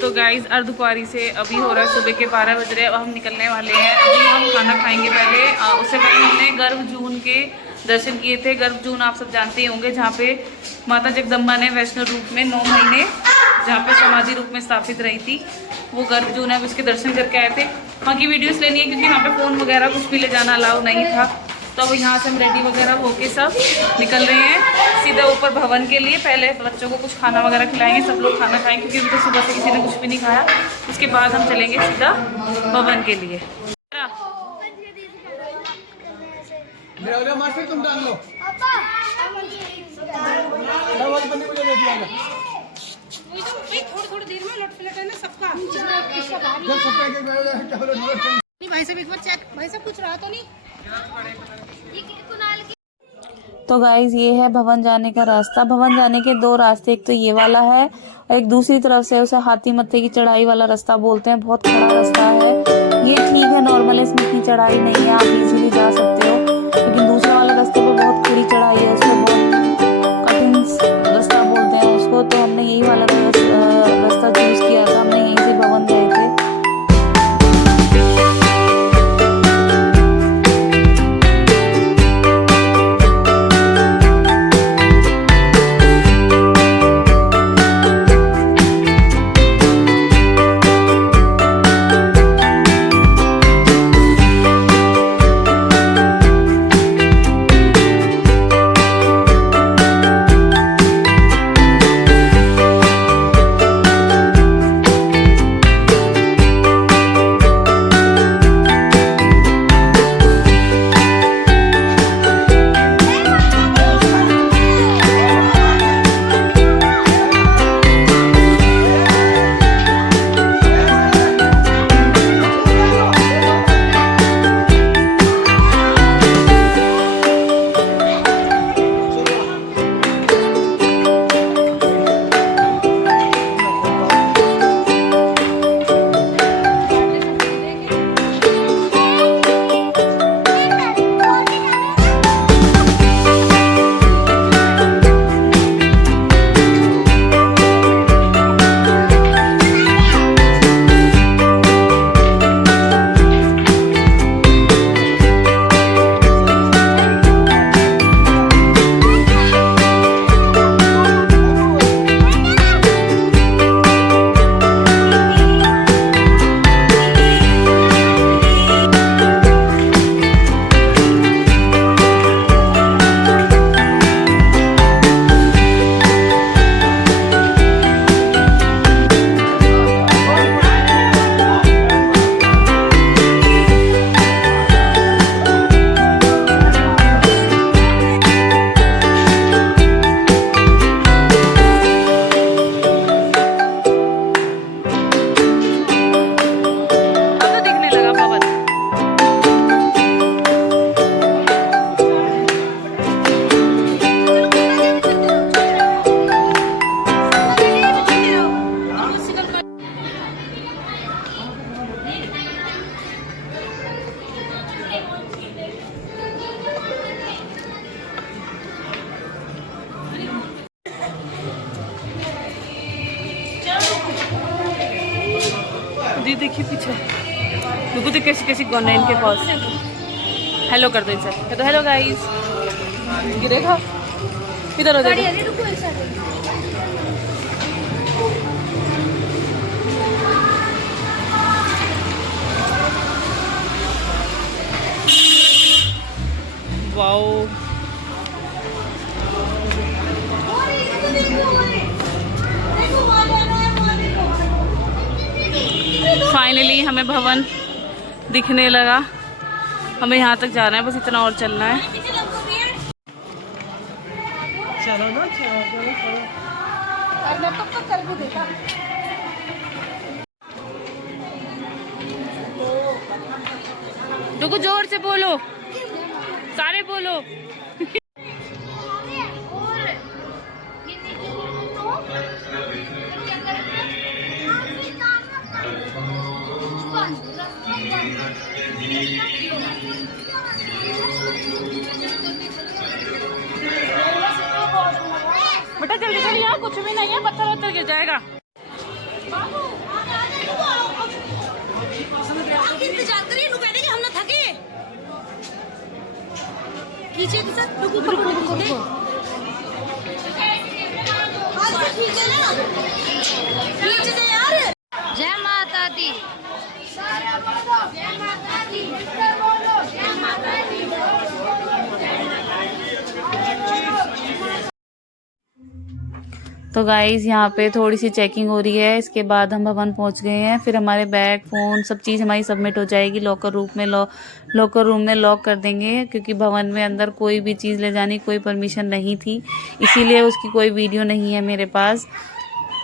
तो गाइज अर्धकुंवारी से अभी हो रहा है सुबह के 12 बज रहे हैं। अब हम निकलने वाले हैं। अभी हम खाना खाएंगे। पहले उससे पहले हमने गर्भजून के दर्शन किए थे। गर्भजून आप सब जानते ही होंगे, जहाँ पे माता जगदम्बा ने वैष्णव रूप में 9 महीने जहाँ पे समाधि रूप में स्थापित रही थी, वो गर्भजून है। उसके दर्शन करके आए थे। वहाँ की वीडियोस लेनी है क्योंकि वहाँ पे फ़ोन वगैरह कुछ भी ले जाना अलाउ नहीं था। तो अब यहाँ से हम रेडी वगैरह होके सब निकल रहे हैं सीधा ऊपर भवन के लिए। पहले बच्चों को कुछ खाना वगैरह खिलाएंगे, सब लोग खाना खाएंगे क्योंकि अभी तो सुबह से किसी ने कुछ भी नहीं खाया। उसके बाद हम चलेंगे सीधा भवन के लिए। तुम डाल लो। थोड़ी देर में लौट पलट है ना सबका। भाई साहब एक बार चेक, भाई साहब कुछ रहा तो नहीं। तो गाइज ये है भवन जाने का रास्ता। भवन जाने के 2 रास्ते, एक तो ये वाला है और एक दूसरी तरफ से उसे हाथी मत्थे की चढ़ाई वाला रास्ता बोलते हैं। बहुत खड़ा रास्ता है ये, ठीक है, नॉर्मल, इसमें इतनी चढ़ाई नहीं है, आप इजीली जा सकते हो। लेकिन दूसरे वाले रास्ते पे बहुत खड़ी चढ़ाई है, उसमें बहुत कठिन रास्ता बोलते हैं उसको। तो हमने यही वाला रास्ता चूज किया था, हमने यहीं से भवन गए थे। दी देखिए पीछे, रुको तो कैसी कैसी गन है इनके पास। हेलो कर दो इनसे, तो हेलो गाइस। गिरेगा इधर हो जाएगा। वाओ, फाइनली हमें भवन दिखने लगा। हमें यहाँ तक जाना है, बस इतना और चलना है। चलो ना, चलो कर भी देता। रुको, जोर से बोलो, सारे बोलो। बेटा जल्दी जल्दी, यहाँ कुछ भी नहीं है, पत्थर वत्थर गिर जाएगा। इंतजार करिए, नु कह देंगे हम ना थके। खींचे तो सर, रुको रुको रुको। आज खींचे ना, खींच दे यार। जय माता दी। जय माता दी। बोलो जय माता दी। तो गाइज यहाँ पे थोड़ी सी चेकिंग हो रही है, इसके बाद हम भवन पहुँच गए हैं। फिर हमारे बैग फ़ोन सब चीज़ हमारी सबमिट हो जाएगी। लॉकर रूम में लॉक कर देंगे, क्योंकि भवन में अंदर कोई भी चीज़ ले जाने कोई परमिशन नहीं थी, इसीलिए उसकी कोई वीडियो नहीं है मेरे पास।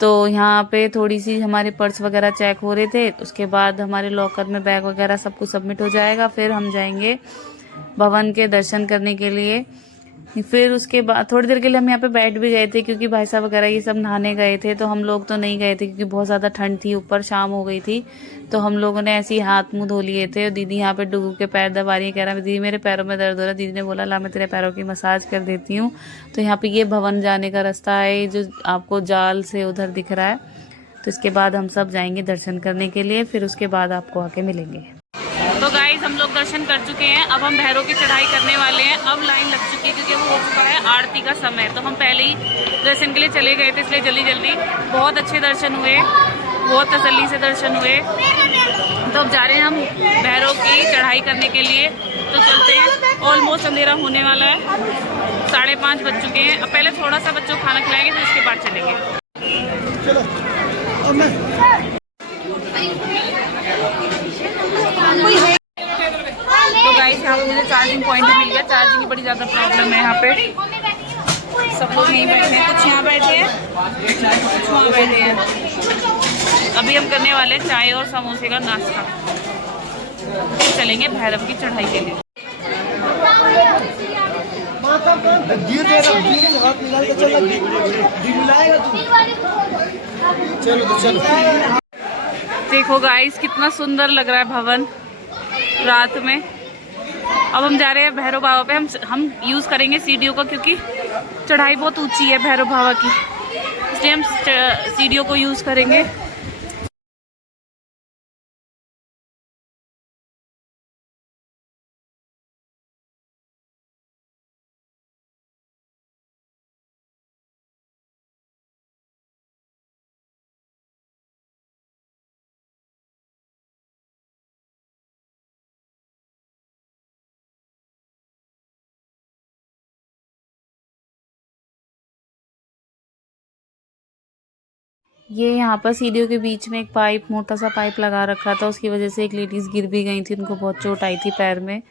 तो यहाँ पे थोड़ी सी हमारे पर्स वगैरह चेक हो रहे थे, उसके बाद हमारे लॉकर में बैग वगैरह सब कुछ सबमिट हो जाएगा। फिर हम जाएंगे भवन के दर्शन करने के लिए। फिर उसके बाद थोड़ी देर के लिए हम यहाँ पे बैठ भी गए थे, क्योंकि भाई साहब वगैरह ये सब नहाने गए थे। तो हम लोग तो नहीं गए थे, क्योंकि बहुत ज़्यादा ठंड थी, ऊपर शाम हो गई थी। तो हम लोगों ने ऐसे ही हाथ मुंह धो लिए थे। और दीदी यहाँ पे डुगू के पैर दबा रही है, कह रहा है दीदी मेरे पैरों में दर्द हो रहा है। दीदी ने बोला ला मैं तेरे पैरों की मसाज कर देती हूँ। तो यहाँ पे ये भवन जाने का रास्ता है, जो आपको जाल से उधर दिख रहा है। तो इसके बाद हम सब जाएंगे दर्शन करने के लिए, फिर उसके बाद आपको आके मिलेंगे। तो गाइस हम लोग दर्शन कर चुके हैं, अब हम भैरव की चढ़ाई करने वाले हैं। अब लाइन लग चुकी है, क्योंकि वो हो चुका है आरती का समय। तो हम पहले ही दर्शन के लिए चले गए थे, इसलिए जल्दी जल्दी बहुत अच्छे दर्शन हुए, बहुत तसल्ली से दर्शन हुए। तो अब जा रहे हैं हम भैरव की चढ़ाई करने के लिए। तो चलते हैं, ऑलमोस्ट अंधेरा होने वाला है, 5:30 बज चुके हैं। अब पहले थोड़ा सा बच्चों को खाना खिलाएंगे, फिर उसके बाद चलेंगे। तो गाइस यहाँ पे मुझे चार्जिंग पॉइंट भी मिल गया। चार्जिंग की बड़ी ज़्यादा प्रॉब्लम है यहाँ पे। सब लोग यहीं बैठे हैं, कुछ यहाँ बैठे हैं, कुछ वहाँ बैठे हैं। अभी हम करने वाले हैं चाय और समोसे का नाश्ता, फिर चलेंगे भैरव की चढ़ाई के लिए। देखो गाइस कितना सुंदर लग रहा है भवन रात में। अब हम जा रहे हैं भैरव बाबा पे। हम यूज करेंगे सीढ़ियों का, क्योंकि चढ़ाई बहुत ऊंची है भैरव बाबा की, इसलिए हम सीढ़ियों को यूज करेंगे। ये यहाँ पर सीढ़ियों के बीच में एक पाइप, मोटा सा पाइप लगा रखा था, उसकी वजह से एक लेडीज़ गिर भी गई थी, उनको बहुत चोट आई थी पैर में।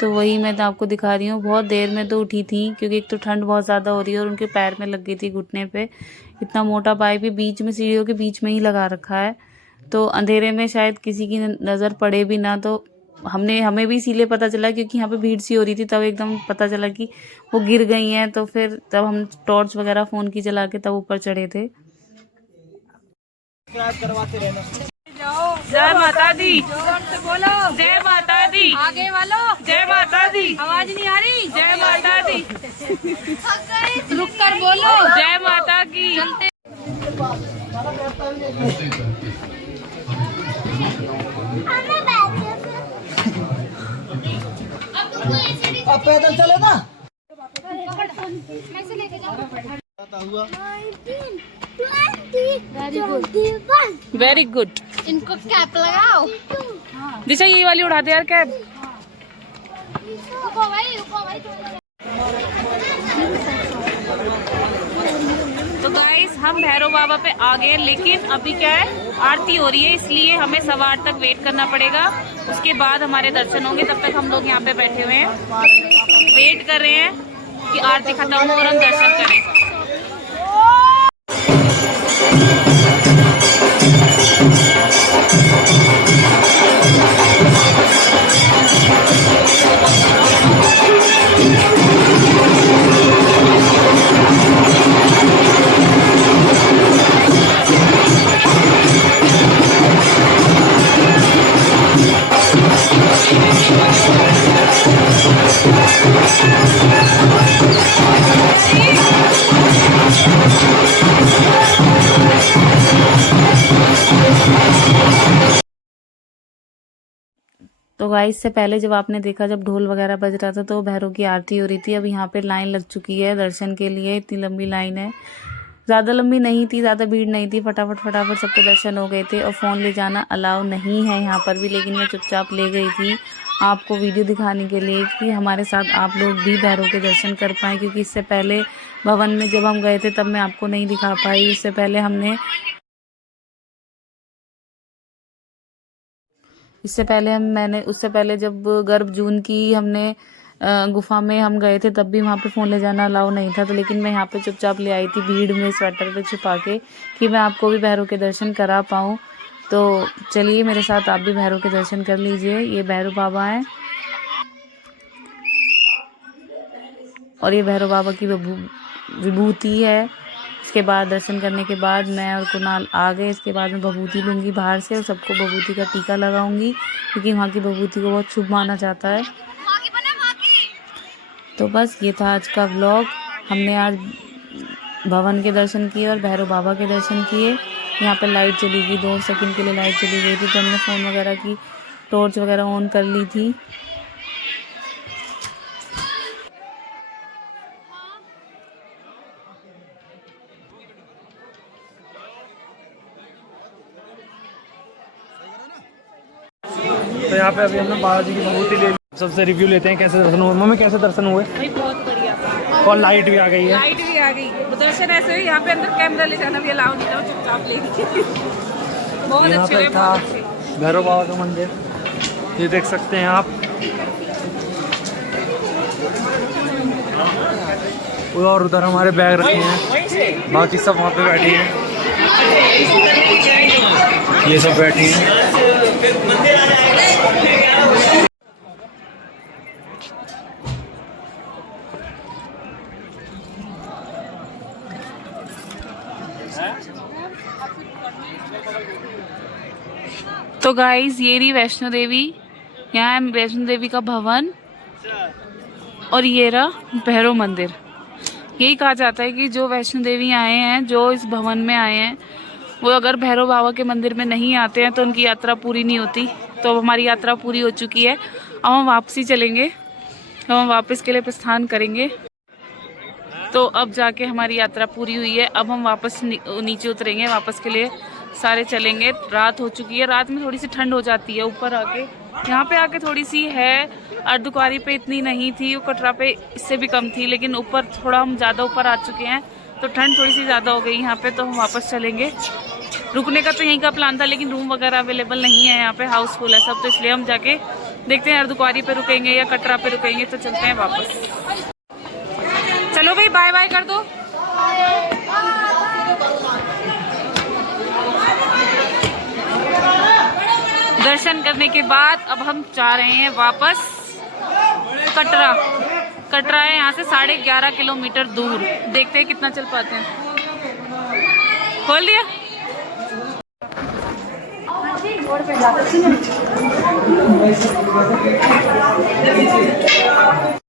तो वही मैं आपको दिखा रही हूँ। बहुत देर में तो उठी थी, क्योंकि एक तो ठंड बहुत ज़्यादा हो रही है और उनके पैर में लग गई थी घुटने पे। इतना मोटा पाइप ही बीच में, सीढ़ियों के बीच में ही लगा रखा है। तो अंधेरे में शायद किसी की नज़र पड़े भी ना। तो हमें भी इसीलिए पता चला, क्योंकि यहाँ पे भीड़ सी हो रही थी, तब एकदम पता चला कि वो गिर गई हैं। तो फिर तब हम टॉर्च वगैरह फ़ोन की जला के तब ऊपर चढ़े थे। करवाते रहना। जय माता दी। जोर से बोलो। जय माता दी। आगे वालों। जय माता दी। आवाज नहीं आ रही। जय माता दी। रुक कर बोलो। जय माता की। चलते। अब पैदल चले ना। Very good. इनको कैप लगाओ। दिशा ये वाली उड़ा दे यार कैप। रुको भाई, रुको भाई। तो गाइस हम भैरव बाबा पे आ गए, लेकिन अभी क्या है, आरती हो रही है, इसलिए हमें 8:15 तक वेट करना पड़ेगा। उसके बाद हमारे दर्शन होंगे। तब तक हम लोग यहाँ पे बैठे हुए हैं, वेट कर रहे हैं कि आरती खत्म हो और हम दर्शन करें। तो गाइस से पहले जब आपने देखा जब ढोल वगैरह बज रहा था तो भैरव की आरती हो रही थी। अब यहाँ पे लाइन लग चुकी है दर्शन के लिए, इतनी लंबी लाइन है। ज़्यादा लंबी नहीं थी, ज़्यादा भीड़ नहीं थी, फटाफट फटाफट सबके दर्शन हो गए थे। और फ़ोन ले जाना अलाउ नहीं है यहाँ पर भी, लेकिन मैं चुपचाप ले गई थी आपको वीडियो दिखाने के लिए कि हमारे साथ आप लोग भी भैरव के दर्शन कर पाएँ। क्योंकि इससे पहले भवन में जब हम गए थे तब मैं आपको नहीं दिखा पाई। उससे पहले उससे पहले जब गर्भ जून की हमने गुफा में हम गए थे तब भी वहाँ पे फ़ोन ले जाना अलाउ नहीं था। तो लेकिन मैं यहाँ पे चुपचाप ले आई थी भीड़ में स्वेटर पे छुपा के कि मैं आपको भी भैरव के दर्शन करा पाऊँ। तो चलिए मेरे साथ आप भी भैरव के दर्शन कर लीजिए। ये भैरव बाबा हैं और ये भैरव बाबा की विभूति है। इसके बाद दर्शन करने के बाद मैं और कुणाल आ गए। इसके बाद मैं भभूति लूँगी बाहर से और सबको भभूति का टीका लगाऊंगी क्योंकि वहाँ की भभूति को बहुत शुभ माना जाता है। तो बस ये था आज का व्लॉग। हमने आज भवन के दर्शन किए और भैरव बाबा के दर्शन किए। यहाँ पर लाइट चली गई, 2 सेकंड के लिए लाइट चली गई थी तो हमने फ़ोन वगैरह की टॉर्च वगैरह ऑन कर ली थी। तो यहाँ पे अभी हमने बालाजी की भभूति ले ली। सबसे रिव्यू लेते हैं कैसे दर्शन हुए। मम्मी कैसे दर्शन हुए? भाई बहुत बढ़िया, और लाइट भी आ गई है। लाइट भी आ गई। दर्शन ऐसे हुए, यहाँ पे अंदर कैमरा ले जाना भी अलाउ नहीं था, चुपचाप ले गई। बहुत यहाँ अच्छे पे हुए, था बहुत अच्छे। भैरव बाबा का मंदिर, ये देख सकते हैं आप। और उधर हमारे बैग रखे हैं, बाकी सब वहाँ पे बैठे हैं। ये सब बैठे हैं। तो गाइज ये रही वैष्णो देवी, यहाँ है वैष्णो देवी का भवन और ये रहा भैरव मंदिर। यही कहा जाता है कि जो वैष्णो देवी आए हैं, जो इस भवन में आए हैं, वो अगर भैरव बाबा के मंदिर में नहीं आते हैं तो उनकी यात्रा पूरी नहीं होती। तो अब हमारी यात्रा पूरी हो चुकी है, अब हम वापसी चलेंगे, हम वापस के लिए प्रस्थान करेंगे। तो अब जाके हमारी यात्रा पूरी हुई है, अब हम वापस नीचे उतरेंगे, वापस के लिए सारे चलेंगे। रात हो चुकी है, रात में थोड़ी सी ठंड हो जाती है ऊपर आके, यहाँ पे आके थोड़ी सी है। अर्धकुंवारी पे इतनी नहीं थी, कटरा पे इससे भी कम थी, लेकिन ऊपर थोड़ा हम ज़्यादा ऊपर आ चुके हैं तो ठंड थोड़ी सी ज़्यादा हो गई यहाँ पे। तो हम वापस चलेंगे। रुकने का तो यहीं का प्लान था लेकिन रूम वगैरह अवेलेबल नहीं है यहाँ पे, हाउसफुल है सब। तो इसलिए हम जाके देखते हैं अर्धकुंवारी पे रुकेंगे या कटरा पे रुकेंगे। तो चलते हैं वापस। चलो भाई बाय बाय कर दो। दर्शन करने के बाद अब हम जा रहे हैं वापस कटरा। कटरा है यहाँ से 11.5 किलोमीटर दूर। देखते हैं कितना चल पाते हैं। खोल दिया।